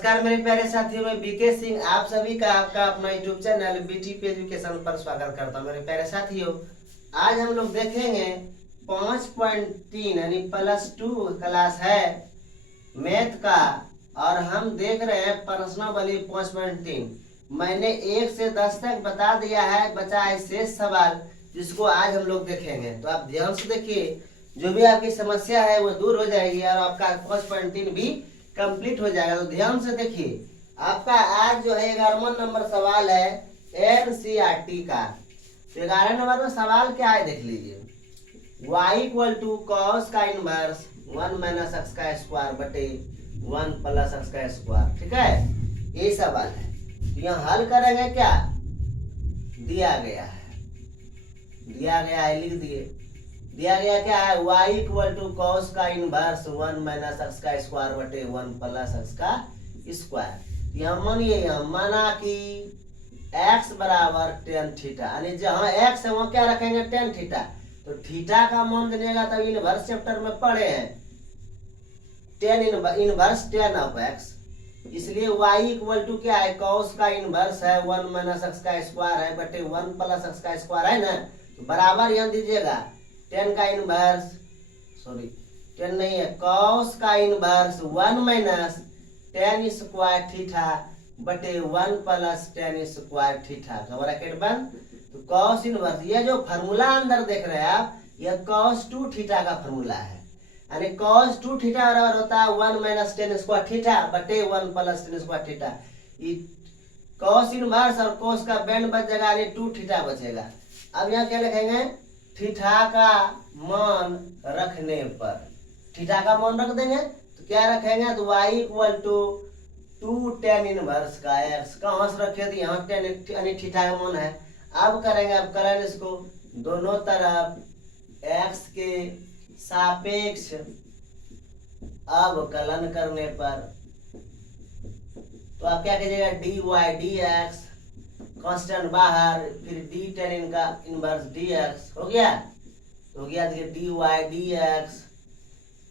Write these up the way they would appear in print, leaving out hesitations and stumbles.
नमस्कार मेरे प्यारे साथियों, मैं बीके सिंह आप सभी का आपका अपना यूट्यूब चैनल बीटीपी एजुकेशन पर स्वागत करता हूं। मेरे प्यारे साथियों, आज हम लोग देखेंगे 5.3 यानी +2 क्लास है मैथ का, और हम देख रहे हैं प्रश्नावली 5.3। मैंने 1 से 10 तक बता दिया है, बचा है शेष सवाल जिसको आज हम लोग देखेंगे। तो आप ध्यान से देखिए, जो भी आपकी समस्या है वो दूर हो जाएगी और आपका 5.3 भी कंप्लीट हो जाएगा। तो ध्यान से देखिए, आपका आज जो है 11वां नंबर सवाल है एनसीईआरटी का। तो 11 नंबर में सवाल क्या है देख लीजिए। y = cos का इनवर्स 1 - x का स्क्वायर बटे 1 + x का स्क्वायर। ठीक है, ये सवाल है। तो यहाँ हल करेंगे, क्या दिया गया है, लिख दिए। दिया गया क्या है, y = cos का इनवर्स 1 - x का स्क्वायर बटे 1 + x का स्क्वायर। यहाँ मानिए, यहाँ माना कि x बराबर tan थीटा, यानी जहाँ x है वहाँ क्या रखेंगे, tan थीटा। तो थीटा का मान देगा, तब इनवर्स चैप्टर में पढ़े हैं tan inverse tan of x। इसलिए y = क्या है, cos का इनवर्स है 1 - x का स्क्वायर है बटे 1 + x का स्क्वायर है ना। तो बराबर यहाँ दीजिएगा tan का इनवर्स, tan नहीं है, cos का इनवर्स 1 - tan स्क्वायर थीटा बटे 1 + tan स्क्वायर थीटा का ब्रैकेट बंद। तो cos इनवर्स, ये जो फार्मूला अंदर देख रहे हैं आप, यह cos 2 थीटा का फार्मूला है। यानी cos 2 थीटा बराबर होता है 1 - tan स्क्वायर थीटा बटे 1 + tan square theta. cos inverse और cos का बैंड बच जाएगा, यानी 2 थीटा बचेगा। अब यहाँ क्या लिखेंगे, थीटा का मान रखने पर, थीटा का मान रख देंगे तो क्या रखेंगे, तो y = 2 tan इनवर्स का x। कहाँ से रखे थे, यहाँ tan यानी थीटा का मान है। अब करेंगे, अब करें इसको दोनों तरफ x के सापेक्ष अवकलन करने पर, तो आप क्या कीजिएगा, dy dx कांस्टेंट बाहर, फिर d tan इनका इनवर्स dx हो गया। तो हो गया, देखिए dy dx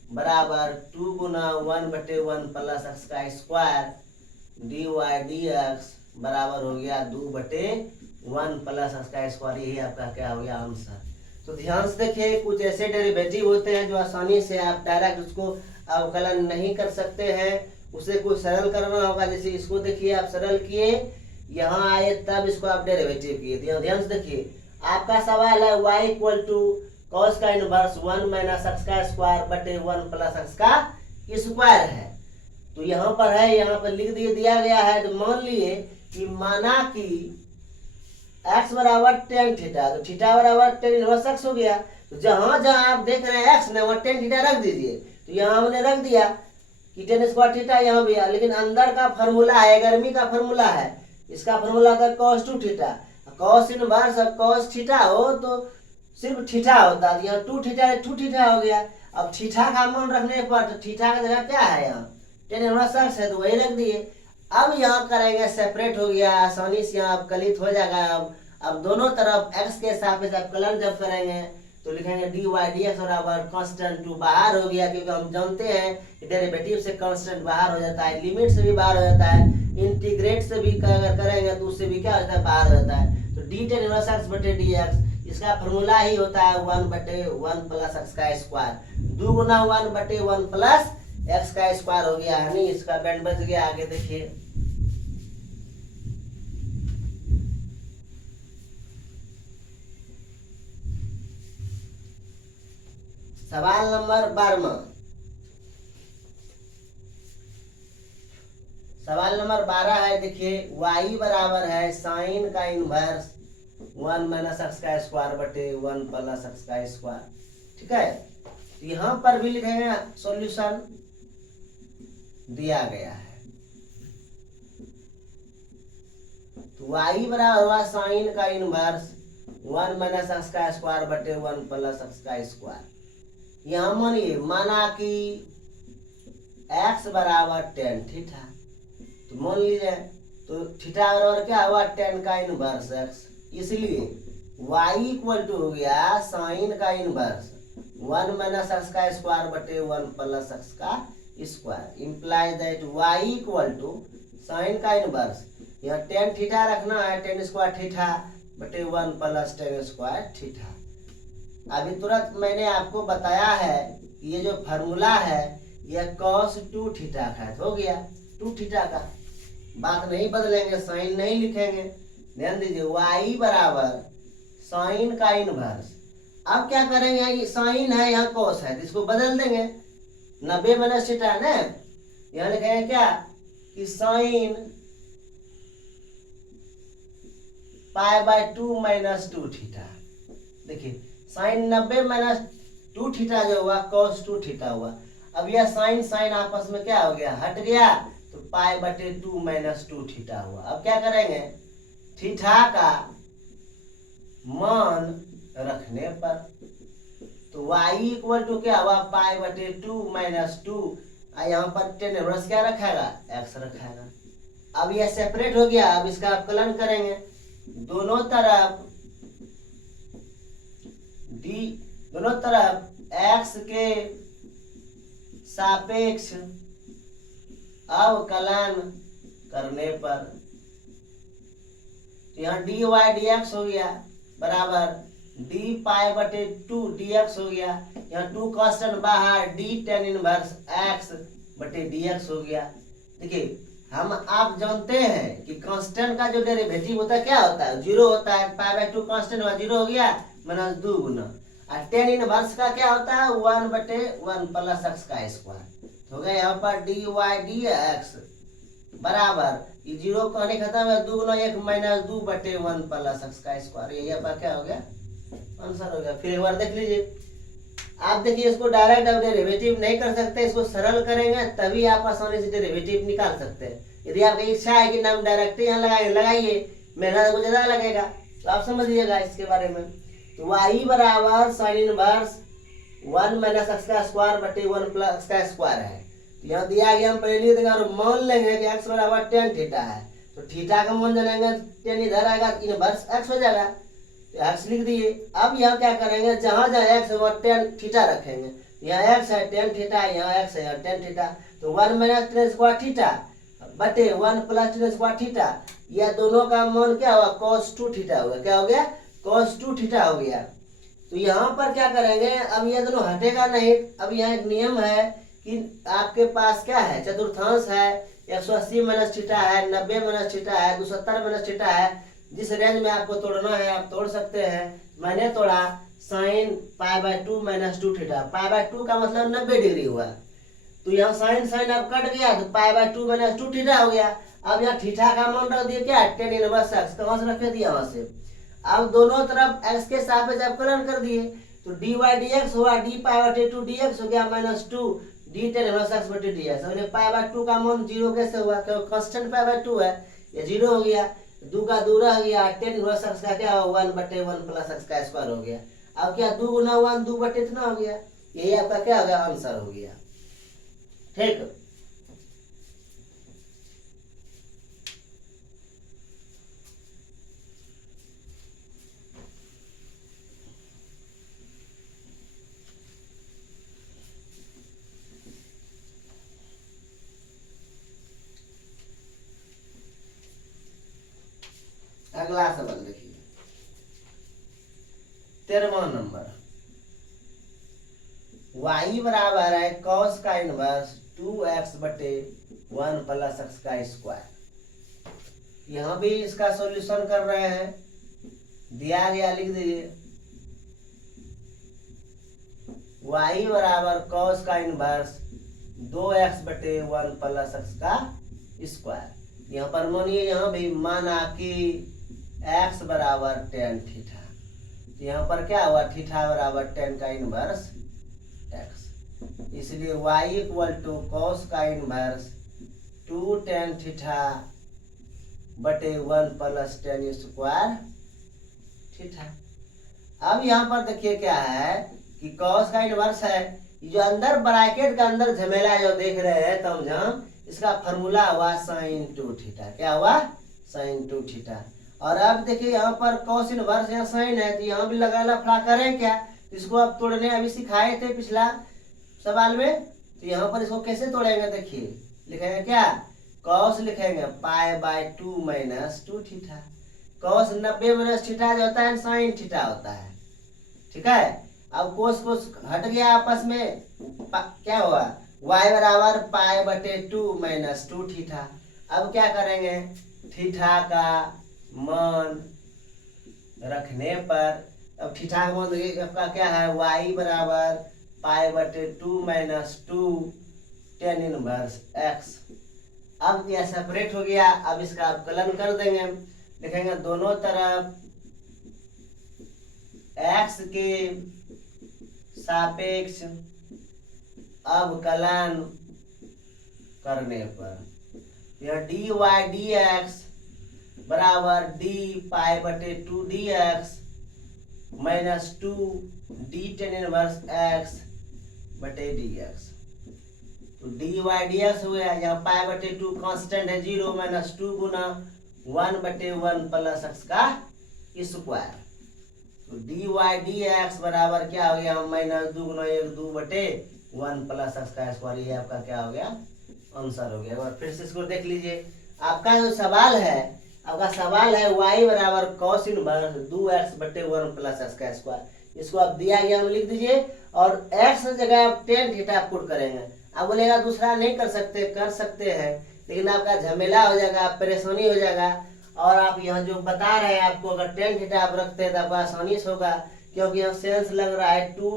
बराबर 2 × 1 बटे 1 + x का स्क्वायर, dy dx बराबर हो गया 2 बटे 1 + x का स्क्वायर। यही आपका क्या हो गया, आंसर। तो ध्यान से देखिए, कुछ ऐसे डेरिवेटिव होते हैं जो आसानी से आप डायरेक्ट उसको अवकलन नहीं कर सकते हैं, उसे कुछ सरल करना होगा। जैसे इसको देखिए, आप सरल किए, यहाँ आए तब इसको आप डेरिवेटिव किए। ध्यान से देखिए, आपका सवाल है y = cos का इनवर्स 1 - x का स्क्वायर बटे 1 + x का स्क्वायर है। तो यहाँ पर है, यहाँ पर लिख दिया गया है। तो मान लिए कि माना कि x बराबर tan थीटा, तो थीटा बराबर tan इनवर्स x हो गया। तो जहां जहां आप देख रहे हैं x ने, वहां tan थीटा रख दीजिए। तो यहाँ हमने रख दिया कि tan स्क्वायर थीटा यहाँ भी है, लेकिन अंदर का फॉर्मूला है, गर्मी का फॉर्मूला है, इसका फॉर्मूला था cos 2 थीटा। cos इनवर्स और cos थीटा हो तो सिर्फ थीटा होता है, यहाँ 2 थीटा 2 थीटा हो गया। अब थीटा का मान रखने पर, तो थीटा का जगह क्या है, यहाँ tan इनवर्स x है, तो वही रख दिए। अब यहाँ करेंगे, सेपरेट हो गया, आसानी से यहाँ अवकलित हो जाएगा। अब दोनों तरफ x के सापेक्ष अवकलन जब करेंगे तो लिखेंगे dy dx बराबर कांस्टेंट 2 बाहर हो गया, क्योंकि हम जानते हैं डेरिवेटिव से कांस्टेंट बाहर हो जाता है, लिमिट से भी बाहर हो जाता है, इंटीग्रेट से भी अगर करेंगे तो उससे भी क्या होता है, बाहर हो जाता है। तो d tan इनवर्स x बटे dx, इसका फॉर्मूला ही होता है 1 बटे 1 + x का स्क्वायर। 2 × 1 बटे 1 + x का स्क्वायर हो गया, यानी इसका बैंड बच गया। आगे देखिए, सवाल नंबर 12। सवाल नंबर 12 है, देखिए y बराबर है साइन का इनवर्स 1 - x का स्क्वायर बटे 1 + x का स्क्वायर। ठीक है, तो यहाँ पर भी लिखेंगे, सॉल्यूशन दिया गया है। तो y बराबर हुआ साइन का इनवर्स 1 - x का स्क्वायर बटे 1 + x का स्क्वायर। यहाँ मानिए, माना कि x बराबर tan थीटा, तो मान लीजिए, तो थीटा बराबर क्या हुआ, tan का इनवर्स x। इसलिए y = हो गया साइन का इनवर्स 1 - x का स्क्वायर बटे 1 + x का square implies that y equal to sine का इनवर्स, यहाँ टेन थीटा रखना है, टेन स्क्वायर थीटा बटे 1 प्लस टेन स्क्वायर थीटा। अभी तुरंत मैंने आपको बताया है ये जो फार्मूला है यह cos 2 थीटा का है, हो गया 2 थीटा का, बात नहीं बदलेंगे, साइन नहीं लिखेंगे। ध्यान दीजिए y बराबर साइन का इनवर्स। अब क्या करेंगे, ये साइन है यहाँ cos है, तो इसको बदल देंगे 90 माइनस थीटा है ना, यहाँ लिखेंगे क्या कि sine pi by 2 minus 2 theta. देखिए साइन 90 माइनस 2 थीटा जो हुआ cos 2 थीटा हुआ। अब यह साइन साइन आपस में क्या हो गया, हट गया, तो पाई बटे 2 माइनस 2 थीटा हुआ। अब क्या करेंगे, थीटा का मान रखने पर तो y इक्वल टू क्या हुआ, पाई बटे 2 माइनस 2, यहाँ पर टेन इनवर्स क्या रखेगा, x रखेगा। अब यह सेपरेट हो गया, अब इसका अवकलन करेंगे, दोनों तरफ x के सापेक्ष अवकलन करने पर यहाँ dy dx हो गया बराबर d पाई बटे 2 dx हो गया, यहाँ 2 कांस्टेंट बाहर, d tan इनवर्स x बटे dx हो गया। देखिए हम आप जानते हैं कि कांस्टेंट का जो डेरिवेटिव होता है क्या होता है, जीरो होता है, पाई बाय 2 कांस्टेंट हुआ, जीरो हो गया माइनस 2 गुना, और टेन इनवर्स का क्या होता है 1 बटे 1 प्लस x का स्क्वायर। हो गया यहाँ पर dy dx बराबर ये जीरो कहने खत्म है, 2 गुना 1 माइनस 2 बटे 1 प्लस x का स्क्वायर। ये यहाँ पर क्या हो गया, आंसर हो गया। फिर एक बार देख लीजिए, आप देखिए इसको डायरेक्ट अब डेरिवेटिव नहीं कर सकते, इसको सरल करेंगे तभी आप आसानी से डेरिवेटिव निकाल सकते हैं। यदि आपकी इच्छा है कि नाम डायरेक्ट यहाँ लगाइए, मेहनत को ज्यादा लगेगा, तो आप समझ लीजिएगा इसके बारे में। तो y बराबर साइन इनवर्स 1 माइनस x का स्क्वायर बटे 1 प्लस x का स्क्वायर है। तो यहाँ दिया गया, हम पहले लिख देंगे और मान लेंगे कि x बराबर tan थीटा है, तो थीटा का मान जानेंगे, tan इधर आएगा, इनवर्स x हो जाएगा, तो x लिख दिए। अब यहाँ क्या करेंगे, जहाँ जहाँ x है वहाँ tan थीटा रखेंगे, यहाँ x है tan थीटा, यहाँ x है यहाँ tan थीटा, तो 1 माइनस tan स्क्वायर थीटा बटे 1 प्लस tan स्क्वायर थीटा, यह दोनों का मान क्या हुआ, cos 2 थीटा हो गया। क्या हो गया, cos 2 थीटा हो गया। तो यहाँ पर क्या करेंगे, अब ये दोनों हटेगा नहीं। अब यहाँ एक नियम है कि आपके पास क्या है, चतुर्थांश है, 180 माइनस थीटा है, 90 माइनस थीटा है, 270 माइनस थीटा है, जिस रेंज में आपको तोड़ना है आप तोड़ सकते हैं। मैंने तोड़ा sine pi by 2 minus 2 theta, pi by 2 का मतलब 90 डिग्री हुआ, तो यहाँ साइन साइन अब कट गया, तो पाई बाय 2 माइनस 2 थीटा हो गया। अब यहाँ थीटा का मान रख दिया क्या, tan इनवर्स x, कहाँ से रखे दिया, यहाँ से। अब दोनों तरफ x के सापेक्ष अवकलन कर दिए, तो dy dx हुआ, d पाई बटे 2 dx हो गया minus 2 d tan inverse x बटे dx। हमने पाई बाय 2 का मान जीरो कैसे हुआ, क्योंकि कांस्टेंट पाई बाय 2 है, ये जीरो हो गया, 2 का 2 रह गया, tan इनवर्स x का क्या हुआ 1 बटे 1 प्लस x का स्क्वायर हो गया। अब क्या 2 गुना 1 2 बटे इतना हो गया, यही आपका क्या हो गया, आंसर हो गया। ठीक, अगला सवाल देखिए 13वां नंबर, y बराबर है cos का इनवर्स 2x बटे 1 प्लस x का स्क्वायर। यहाँ भी इसका सॉल्यूशन कर रहे हैं, दिया गया लिख दीजिए, y बराबर cos का इनवर्स 2x बटे 1 प्लस x का स्क्वायर। यहाँ पर मानिए, यहाँ भी माना कि x बराबर tan थीटा, यहाँ पर क्या हुआ, थीटा बराबर tan का इनवर्स x, इसलिए y इक्वल टू cos का इनवर्स 2 tan थीटा बटे 1 प्लस tan स्क्वायर थीटा। अब यहाँ पर देखिए क्या है कि cos का इनवर्स है, जो अंदर ब्रैकेट का अंदर झमेला जो देख रहे हैं तमझम, इसका फॉर्मूला हुआ sin 2 थीटा। क्या हुआ, sin 2 थीटा। और अब देखिए यहाँ पर cos इनवर्स यहाँ sin है, तो यहाँ भी लगा लफड़ा करें क्या, इसको अब तोड़ने अभी सिखाए थे पिछला सवाल में, तो यहाँ पर इसको कैसे तोड़ेंगे, देखिए लिखेंगे क्या, कॉस लिखेंगे π/2 माइनस 2 थीटा। कॉस 90 माइनस थीटा जो होता है साइन थीटा होता है, ठीक है। अब कोस कोस हट गया आपस में, क्या हुआ, y बराबर π/2 माइनस 2 थीटा। अब क्या करेंगे, थीटा का मान रखने पर, अब थीटा का मान आपका क्या है, y बराबर π/2 माइनस 2 tan इनवर्स x। अब यह सेपरेट हो गया, अब इसका अवकलन कर देंगे, लिखेंगे दोनों तरफ x के सापेक्ष अवकलन करने पर यह dy dx बराबर d π/2 dx minus 2 d tan inverse x बटे dx। तो dy dx हो गया, यहाँ π/2 कांस्टेंट है 0 माइनस 2 गुना 1/1 प्लस x का स्क्वायर। तो dy dx बराबर क्या हो गया, माइनस 2 गुना 1 2/1 प्लस x का स्क्वायर। ये आपका क्या हो गया, आंसर हो गया। और फिर से इसको देख लीजिए, आपका जो सवाल है, आपका सवाल है y बराबर cos inverse 2x/1 plus x का स्क्वायर। इसको आप दिया गया में लिख दीजिए और x जगह आप tan थीटा पुट करेंगे। आप बोलेगा दूसरा नहीं कर सकते, कर सकते हैं, लेकिन आपका झमेला हो जाएगा, परेशानी हो जाएगा। और आप यहाँ जो बता रहे हैं आपको, अगर tan थीटा आप रखते हैं तो आपको आसानी से होगा, क्योंकि यहाँ सेंस लग रहा है 2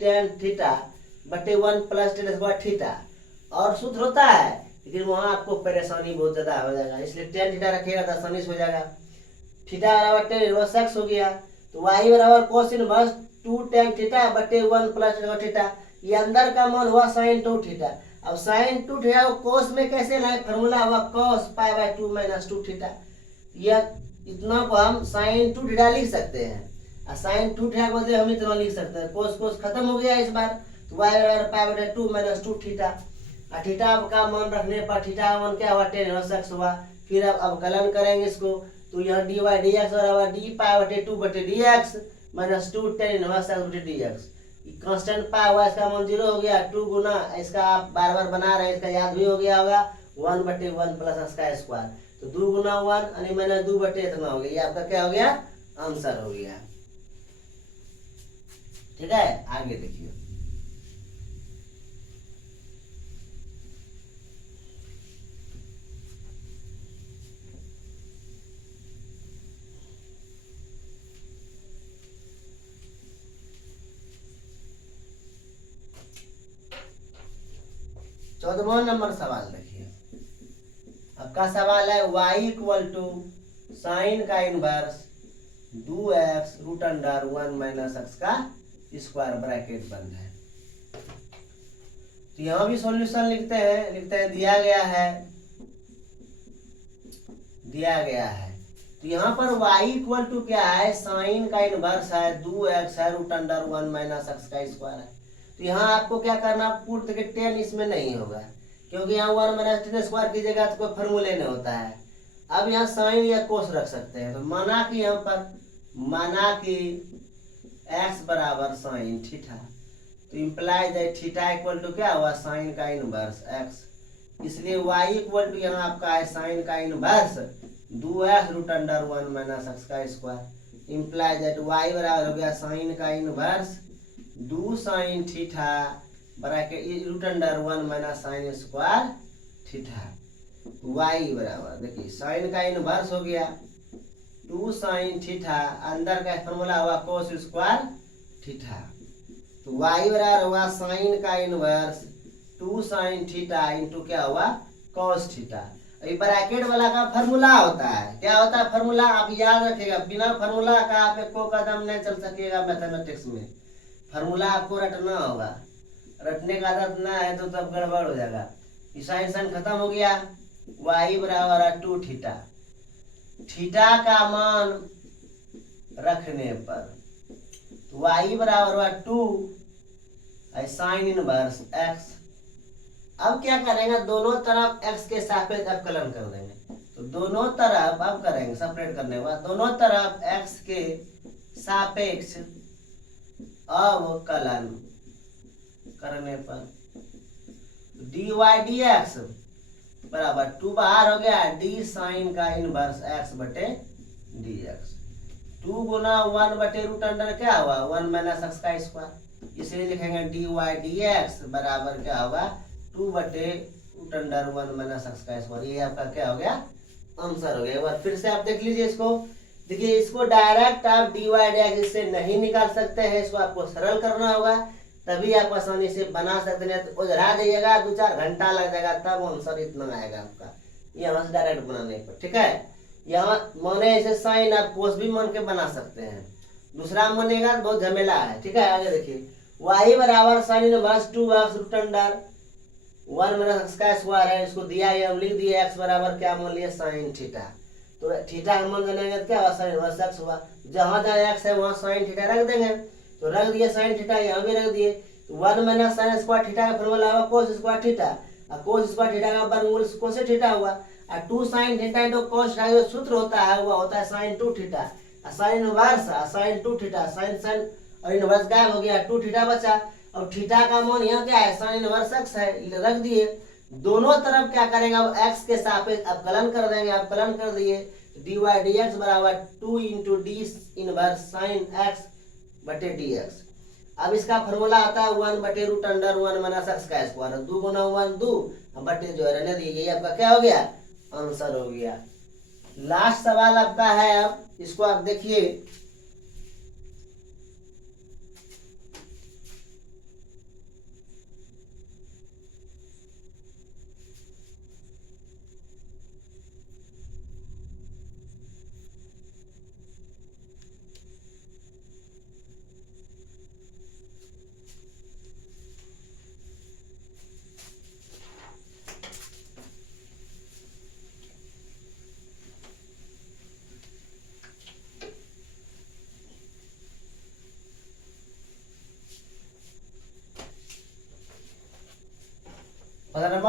tan थीटा/1 प्लस tan स्क्वायर थीटा, और सूत्र होता है, लेकिन वहां आपको परेशानी बहुत ज्यादा हो जाएगा, इसलिए tan थीटा रखिएगा तो आसानी से हो जाएगा। थीटा बराबर tan इनवर्स x हो गया, तो y बराबर cos इनवर्स 2 tan थीटा/1 प्लस tan थीटा। ये अंदर का मान हुआ sin 2 थीटा। अब sin 2 थीटा को cos में कैसे लाए, फॉर्मूला हुआ cos π/2 माइनस 2 थीटा। यह इतना को हम sin 2 थीटा लिख सकते हैं, और sin 2 थीटा को बदले हम इतना लिख सकते हैं। cos खत्म हो गया इस बार, तो y बराबर π/2 माइनस 2 थीटा। थीटा का मान रखने पर थीटा का मान क्या हुआ, tan इनवर्स x हुआ। फिर अब अवकलन करेंगे इसको, तो यह dy dx बराबर d π/2 dx minus 2 tan inverse x dx। Constant pi हुआ, इसका मान 0 हो गया, 2 गुना इसका आप बार बार बना रहे हैं, इसका याद भी हो गया होगा 1/1 प्लस x का स्क्वायर। तो 2 गुना 1 यानी माइनस 2 बटे इतना हो गया। ये आपका क्या हो गया, आंसर हो गया। ठीक है, आगे देखिए। चौदहवां नंबर सवाल देखिए, आपका सवाल है y इक्वल टू साइन का inverse 2x root under 1 minus x का स्क्वायर ब्रैकेट बंद है। तो यहां भी सॉल्यूशन लिखते हैं दिया गया है। तो यहाँ पर y इक्वल टू क्या है, साइन का इनवर्स है 2x है रूट अंडर 1 माइनस x का स्क्वायर है। तो यहाँ आपको क्या करना, पुट के 10 इसमें नहीं होगा, क्योंकि यहाँ 1 माइनस 10 स्क्वायर की जगह तो कोई फॉर्मूले नहीं होता है। अब यहाँ साइन या कोस रख सकते हैं। तो माना कि x बराबर साइन थीटा, तो imply that theta equal to क्या हुआ, साइन का इनवर्स x। इसलिए y इक्वल टू यहाँ आपका है साइन का inverse 2x root under 1 minus x का स्क्वायर। इम्प्लाई दैट y बराबर हो गया साइन का inverse 2 sine theta bracket root under 1 minus sine square theta. y बराबर देखिए साइन का इनवर्स हो गया 2 साइन थीटा, अंदर का फॉर्मूला हुआ कोस स्क्वायर थीटा। तो y बराबर हुआ साइन का इनवर्स 2 साइन थीटा इंटू क्या हुआ, कॉस थीटा। अभी ब्रैकेट वाला का फॉर्मूला होता है, क्या होता है फॉर्मूला, आप याद रखिएगा, बिना फॉर्मूला का आप एको कदम नहीं चल सकिएगा मैथमेटिक्स में। फॉर्मूला आपको रटना होगा, रटने का आदत ना है तो तब गड़बड़ हो जाएगा। साइन खत्म हो गया, y बराबर है 2 थीटा। थीटा का मान रखने पर y बराबर हुआ 2 साइन इनवर्स x। अब क्या करेंगे, दोनों तरफ x के सापेक्ष अवकलन कर देंगे। तो दोनों तरफ अब करेंगे सेपरेट करने के बाद, दोनों तरफ x के सापेक्ष अवकलन करने पर डी वाई डी एक्स बराबर 2 बाहर हो गया डी साइन का इनवर्स एक्स बटे डी एक्स। 2 गुना 1 बटे रूट अंडर क्या हुआ 1 माइनस एक्स का स्क्वायर, इसलिए लिखेंगे डी वाई डी एक्स बराबर क्या होगा 2 बटे रूट अंडर 1 माइनस एक्स का स्क्वायर। ये आपका क्या हो गया आंसर हो गया। एक बार फिर से आप देख लीजिए इसको। देखिए इसको डायरेक्ट आप डी वाई डी एक्स इससे नहीं निकाल सकते हैं, इसको आपको सरल करना होगा तभी आप आसानी से बना सकते हैं। तो उधरा जाइएगा 2-4 घंटा लग जाएगा तब आंसर इतना आएगा आपका, यहाँ से डायरेक्ट बनाने पर। ठीक है, यहाँ माने ऐसे साइन आप कोस भी मान के बना सकते हैं, दूसरा मानेगा बहुत झमेला है। ठीक है, आगे देखिए y बराबर sine inverse 2x root under 1 minus x का स्क्वायर है, इसको दिया है हम लिख दिए x बराबर क्या मान लिए साइन थीटा। तो थीटा का मान जानेंगे क्या हुआ साइन इनवर्स x हुआ, जहां जहां x है वहां साइन थीटा रख देंगे। तो रख दिए साइन थीटा, यहाँ भी रख दिए। तो 1 माइनस साइन स्क्वायर थीटा का फॉर्मूला हुआ कोस स्क्वायर थीटा, और कोस स्क्वायर थीटा का वर्गमूल कोस थीटा हुआ, और 2 sine theta into cos theta जो सूत्र होता है वो होता है sine 2 theta, sine inverse sine 2 theta, sine sine और इनवर्स गायब हो गया 2 थीटा बचा। और थीटा का मान यहाँ क्या है साइन इनवर्स x है, रख दिए। दोनों तरफ क्या करेंगे अब x के सापेक्ष अवकलन कर देंगे, अवकलन कर दिए डी वाई डी एक्स बराबर 2 into D inverse sine x बटे डी एक्स। अब इसका फॉर्मूला आता है 1 बटे रूट अंडर 1 माइनस एक्स का स्क्वायर, 2 गुना 1 2 बटे जो है रहने दीजिए, ये आपका क्या हो गया आंसर हो गया। लास्ट सवाल आपका है, अब इसको आप देखिए।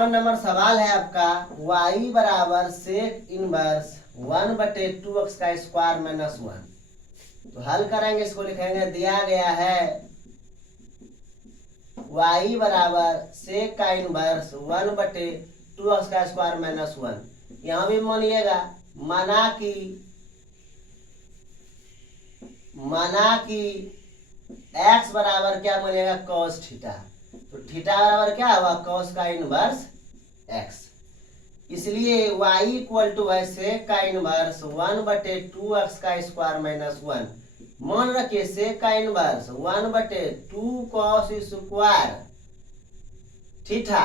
नंबर सवाल है आपका y बराबर सेक इनवर्स 1 बटे 2x का स्क्वायर माइनस 1। तो हल करेंगे, इसको लिखेंगे दिया गया है y बराबर सेक का इनवर्स 1 बटे 2x का स्क्वायर माइनस 1। यहाँ भी मानिएगा माना कि x बराबर क्या मानिएगा cos थीटा। तो थीटा बराबर क्या हुआ cos का इनवर्स x, इसलिए y इक्वल टू है सेक का इनवर्स 1 बटे 2x का स्क्वायर माइनस 1। मान रखिए सेक का इनवर्स 1 बटे 2 cos square theta,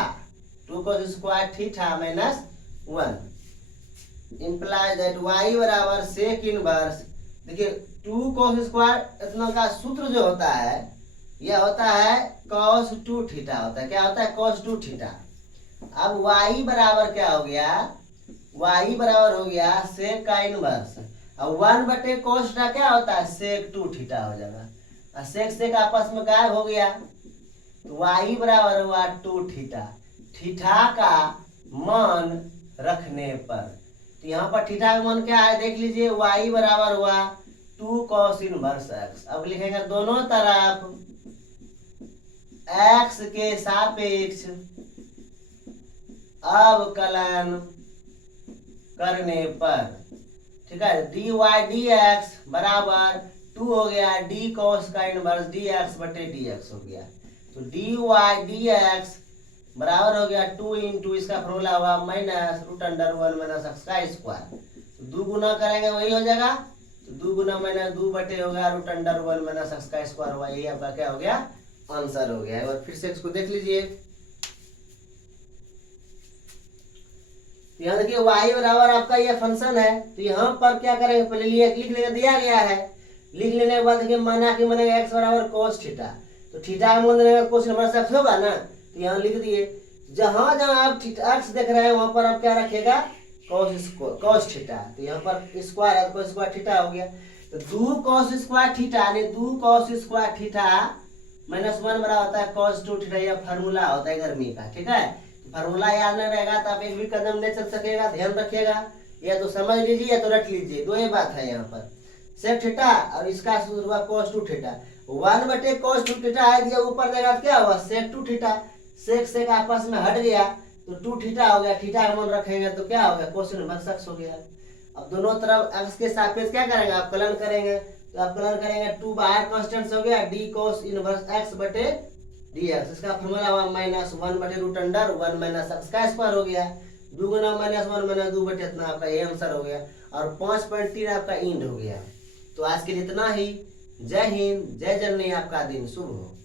2 cos square theta minus 1 implies that y बराबर सेक इनवर्स। देखिए 2 cos स्क्वायर इतना का सूत्र जो होता है यह होता है cos 2 थीटा होता है। क्या होता है cos 2 थीटा। अब y बराबर क्या हो गया, y बराबर हो गया सेक का इनवर्स, अब 1 बटे cos थीटा क्या होता है सेक 2 थीटा हो जाएगा, और सेक सेक आपस में गायब हो गया। तो y बराबर हुआ 2 थीटा, थीटा का मान रखने पर। तो यहाँ पर थीटा का मान क्या है देख लीजिए, y बराबर हुआ 2 cos इनवर्स x। अब लिखेंगे दोनों तरफ x के सापेक्ष अवकलन करने पर। ठीक है, डी वाई डी एक्स बराबर 2 हो गया डी कॉस का इनवर्स डी एक्स बटे डी एक्स हो गया। तो डी वाई डी एक्स बराबर हो गया 2 इंटू इसका फॉर्मूला हुआ minus root under 1 minus x का स्क्वायर। तो 2 गुना करेंगे वही हो जाएगा, तो 2 गुना माइनस 2 बटे हो गया रूट अंडर 1 माइनस एक्स का स्क्वायर हुआ। यही आपका क्या हो गया आंसर हो गया। और फिर से इसको देख लीजिए, यहाँ देखिए y बराबर आपका ये फंक्शन है। तो यहाँ पर क्या करेंगे पहले लिख लेंगे, दिया गया है, लिख लेने के बाद देखिए माना कि मानेगा x बराबर cos थीटा। तो थीटा का मान देगा cos इनवर्स x होगा ना, तो यहाँ लिख दिए। जहां जहां आप थीटा x देख रहे हैं वहां पर आप क्या रखिएगा cos थीटा। तो यहाँ पर स्क्वायर है तो स्क्वायर थीटा हो गया। तो 2 cos स्क्वायर थीटा यानी 2 cos स्क्वायर थीटा माइनस 1 बराबर होता है cos 2 थीटा। यह फार्मूला होता है गर्मी का। ठीक है, फार्मूला याद नहीं रहेगा तो आप एक भी कदम नहीं चल सकेगा, ध्यान रखिएगा। या तो समझ लीजिए या तो रट लीजिए, दो ही बात है यहाँ पर। सेक थीटा और इसका सूत्र हुआ cos 2 थीटा, 1 बटे cos 2 थीटा है दिया, ऊपर देगा क्या हुआ सेक 2 थीटा। सेक सेक आपस में हट गया तो 2 थीटा हो गया, थीटा का मान रखेंगे तो क्या हो गया, कोस इनवर्स एक्स हो गया। अब दोनों तरफ एक्स के सापेक्ष क्या करेंगे, आप कलन करेंगे, तो आप कलन करेंगे 2 बाहर कांस्टेंट हो गया डी कोस इनवर्स एक्स बटे डी एक्स। इसका फॉर्मूला हुआ -1 बटे रूट अंडर 1 माइनस एक्स का स्क्वायर हो गया। 2 गुना -1 माइनस 2 बटे इतना आपका ये आंसर हो गया और 5.3 आपका इंड हो गया। तो आज के लिए इतना ही। जय हिंद, जय जननी, आपका दिन शुभ हो।